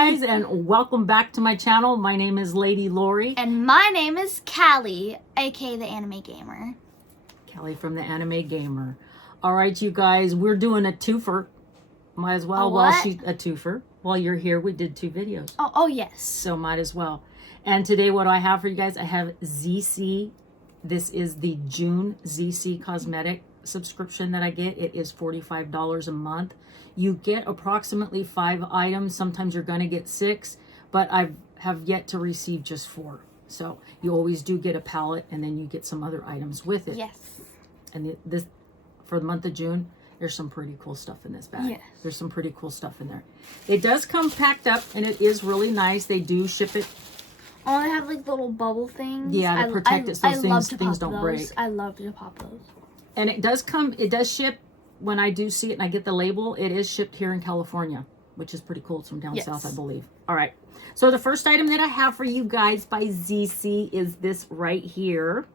guys, and welcome back to my channel. My name is Lady Lori. And my name is Cali, aka the Anime Gamer. Cali from the Anime Gamer. All right, you guys, we're doing a twofer. Might as well, a twofer. While you're here, we did 2 videos. Oh yes. So might as well. And today what do I have for you guys? I have ZEESEA. This is the June ZEESEA cosmetic subscription that I get. It is $45 a month. You get approximately 5 items. Sometimes you're going to get 6, but I have yet to receive just 4. So you always do get a palette, and then you get some other items with it. Yes. And this, for the month of June, there's some pretty cool stuff in this bag. Yes. There's some pretty cool stuff in there. It does come packed up, and it is really nice. They do ship it. Oh, they have like little bubble things. Yeah, to protect it so things don't break. I love to pop those. And it does come, it does ship. When I do see it and I get the label, it is shipped here in California, which is pretty cool. It's from down south, I believe. All right. So the first item that I have for you guys by ZEESEA is this right here.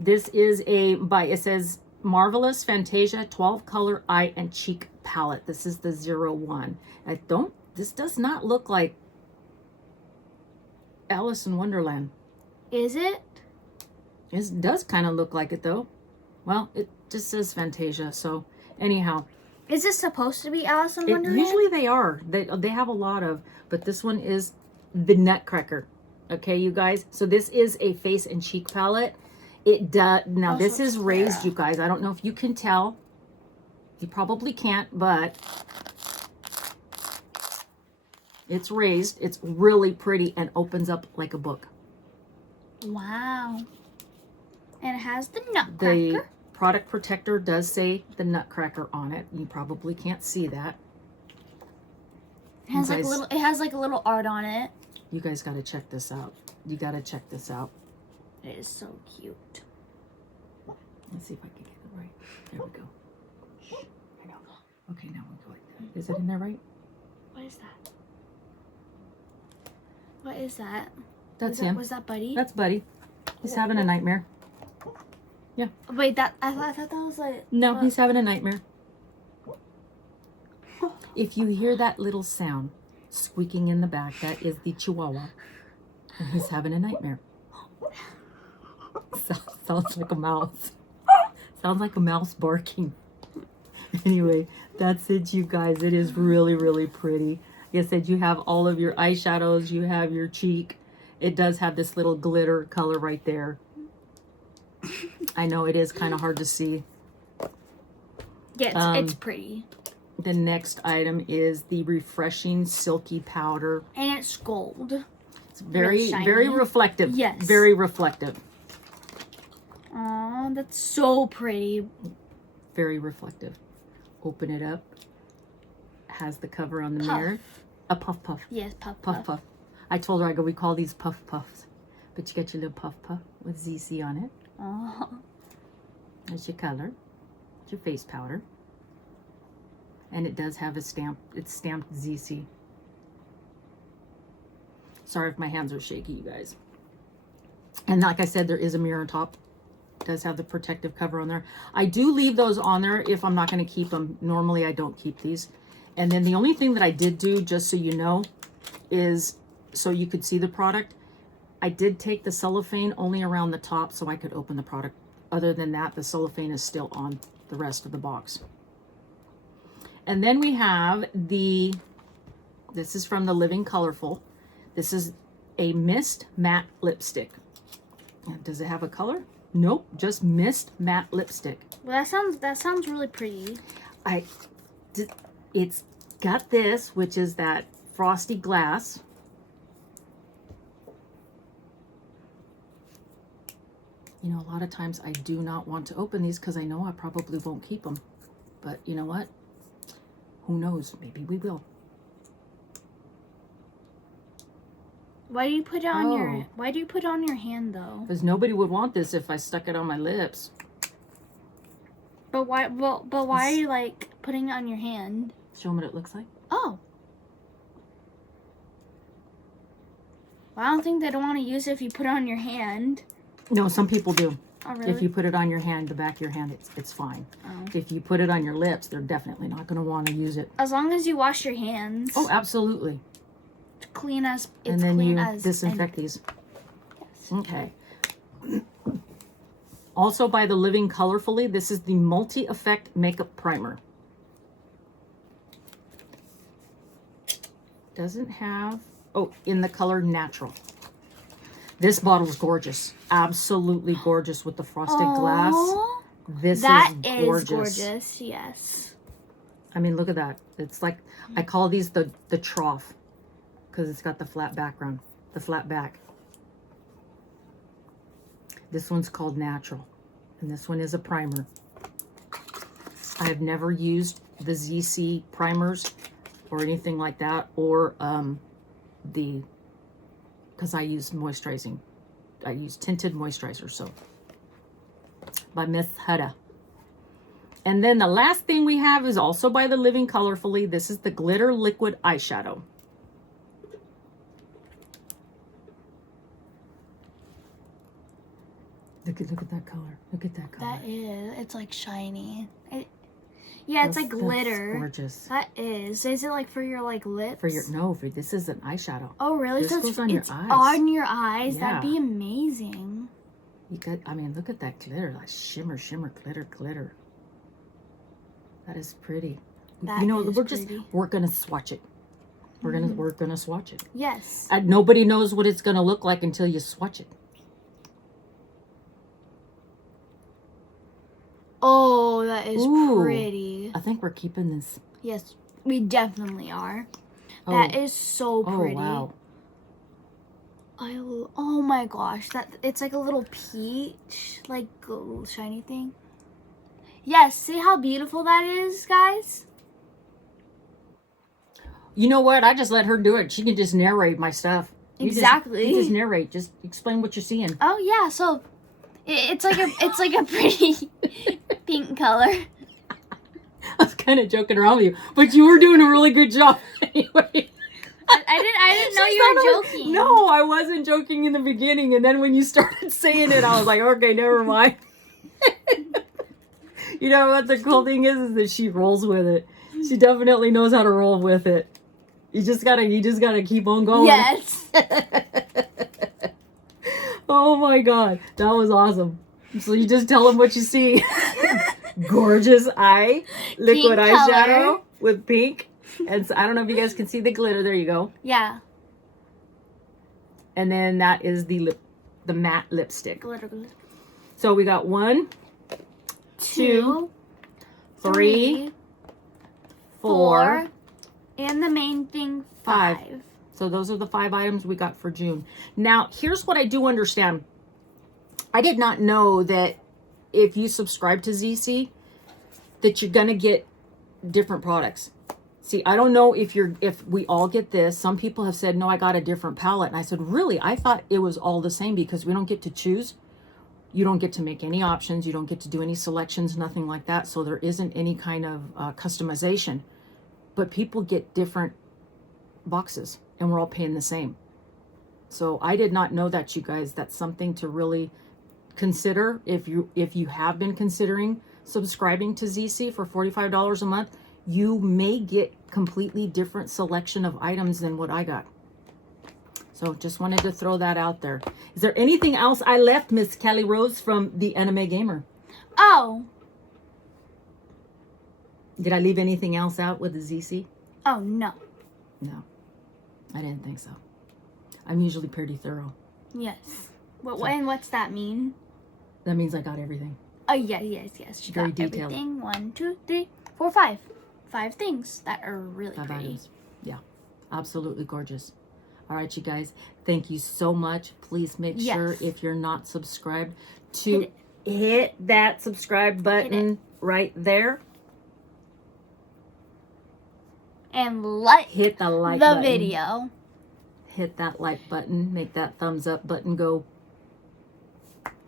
This is it says Marvelous Fantasia 12 Color Eye and Cheek Palette. This is the 01. This does not look like Alice in Wonderland. Is it? It does kind of look like it though. Well, it just says Fantasia, so anyhow. Is this supposed to be Alice in Wonderland? Usually they are. They have a lot of, but this one is the Nutcracker. Okay, you guys? So this is a face and cheek palette. It does, now this is raised, you guys. I don't know if you can tell. You probably can't, but it's raised. It's really pretty and opens up like a book. Wow. And it has the Nutcracker. The product protector does say the Nutcracker on it. You probably can't see that. It has like a little art on it. You guys got to check this out. You got to check this out. It is so cute. Let's see if I can get it right. There we go. Shh. I know. Okay, now we'll go like that. Is it in there right? What is that? What is that? That's him. Was that Buddy? That's Buddy. He's having a nightmare. Yeah. Wait, I thought that was like... No, he's having a nightmare. If you hear that little sound squeaking in the back, that is the Chihuahua. And he's having a nightmare. Sounds like a mouse. Sounds like a mouse barking. Anyway, that's it, you guys. It is really, really pretty. Like I said, you have all of your eyeshadows. You have your cheek. It does have this little glitter color right there. I know it is kind of hard to see. Yeah, it's pretty. The next item is the Refreshing Silky Powder. And it's gold. It's very reflective. Yes. Very reflective. Aw, that's so pretty. Very reflective. Open it up. Has the cover on the mirror. A puff puff. Yes, puff. I told her, we call these puff puffs. But you got your little puff puff with ZEESEA on it. Oh. That's your color. It's your face powder. And it does have a stamp. It's stamped ZEESEA. Sorry if my hands are shaky, you guys. And like I said, there is a mirror on top. It does have the protective cover on there. I do leave those on there if I'm not going to keep them. Normally, I don't keep these. And then the only thing that I did do, just so you know, is so you could see the product. I did take the cellophane only around the top so I could open the product. Other than that, the cellophane is still on the rest of the box. And then we have this is from the Living Colorful. This is a Mist Matte Lipstick. Does it have a color? Nope, just Mist Matte Lipstick. Well, that sounds really pretty. It's got this, which is that frosty glass. You know, a lot of times I do not want to open these because I know I probably won't keep them. But you know what? Who knows? Maybe we will. Why do you put it on Why do you put it on your hand though? Because nobody would want this if I stuck it on my lips. But why? Well, but why are you like putting it on your hand? Show them what it looks like. Oh. Well, I don't think they don't want to use it if you put it on your hand. No, some people do. Oh, really? If you put it on your hand, the back of your hand, it's fine. Oh. If you put it on your lips, they're definitely not going to want to use it. As long as you wash your hands. Oh, absolutely. It's clean as it's and then clean you as disinfect these. Yes. Okay. Also by the Living Colorfully, this is the Multi-Effect Makeup Primer. Doesn't have, oh, in the color Natural. This bottle is gorgeous. Absolutely gorgeous with the frosted glass. This that is gorgeous. Gorgeous, yes. I mean, look at that. It's like, I call these the trough because it's got the flat background, the flat back. This one's called Natural, and this one is a primer. I have never used the ZEESEA primers or anything like that, or because I use moisturizing. I use tinted moisturizer, so by Miss Huda. And then the last thing we have is also by the Living Colorfully. This is the Glitter Liquid Eyeshadow. Look at that color. Look at that color. That is, it's like shiny. Yeah, it's like glitter. That's gorgeous. That is. Is it like for your like lips? For your no, this is an eyeshadow. Oh really? This so goes it's on your eyes. On your eyes. Yeah. That'd be amazing. You got. I mean, look at that glitter. Like shimmer, shimmer, glitter, glitter. That is pretty. That you know, is we're gonna swatch it. We're gonna swatch it. Yes. And nobody knows what it's gonna look like until you swatch it. Oh, that is Ooh, pretty. I think we're keeping this. Yes, we definitely are. Oh. That is so pretty. Oh wow. Oh my gosh, it's like a little peach, like a little shiny thing. Yes, see how beautiful that is, guys? You know what? I just let her do it. She can just narrate my stuff. Exactly. You just narrate. Just explain what you're seeing. Oh yeah, so it's like a pretty pink color. I was kind of joking around with you, but you were doing a really good job anyway. I didn't know you were joking. No, I wasn't joking in the beginning, and then when you started saying it, I was like, okay, never mind. You know what the cool thing is that she rolls with it. She definitely knows how to roll with it. You just gotta keep on going. Yes. Oh my god, that was awesome. So you just tell them what you see. Gorgeous liquid eyeshadow with pink. And so, I don't know if you guys can see the glitter. There you go. Yeah. And then that is the matte lipstick. Glitter. So we got 1, 2, 3, 4, and the main thing, 5. So those are the 5 items we got for June. Now, here's what I do understand. I did not know that if you subscribe to ZEESEA, that you're going to get different products. See, I don't know if we all get this. Some people have said, no, I got a different palette. And I said, really? I thought it was all the same because we don't get to choose. You don't get to make any options. You don't get to do any selections, nothing like that. So there isn't any kind of customization. But people get different boxes and we're all paying the same. So I did not know that, you guys. That's something to really consider if you have been considering subscribing to ZEESEA for $45 a month. You may get completely different selection of items than what I got. So just wanted to throw that out there. Is there anything else I left, Miss Kelly Rose from the Anime Gamer? Oh. Did I leave anything else out with the ZEESEA? Oh, no. No, I didn't think so. I'm usually pretty thorough. Yes. And what's that mean? That means I got everything. Oh, yeah, yes. She Very got detailed. everything. 1, 2, 3, 4, 5. 5 things that are really 5 pretty. items. Yeah, absolutely gorgeous. All right, you guys, thank you so much. Please make sure if you're not subscribed to hit that subscribe button right there. And hit the like button. video. Hit that like button. Make that thumbs up button go.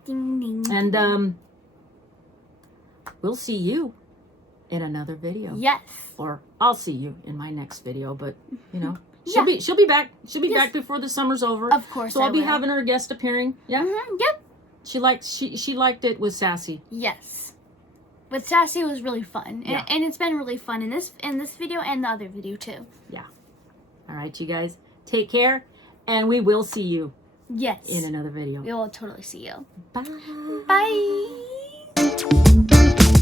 Ding, ding, And ding. We'll see you in another video. Yes. Or I'll see you in my next video, but you know, Yeah. she'll be back. She'll be back before the summer's over. Of course. So I'll be having her guest appearing. Yeah. Yep. She liked it with Sassy. Yes. With Sassy, it was really fun. Yeah. And it's been really fun in this video and the other video too. Yeah. All right, you guys. Take care. And we will see you Yes. in another video. We will totally see you. Bye. Bye.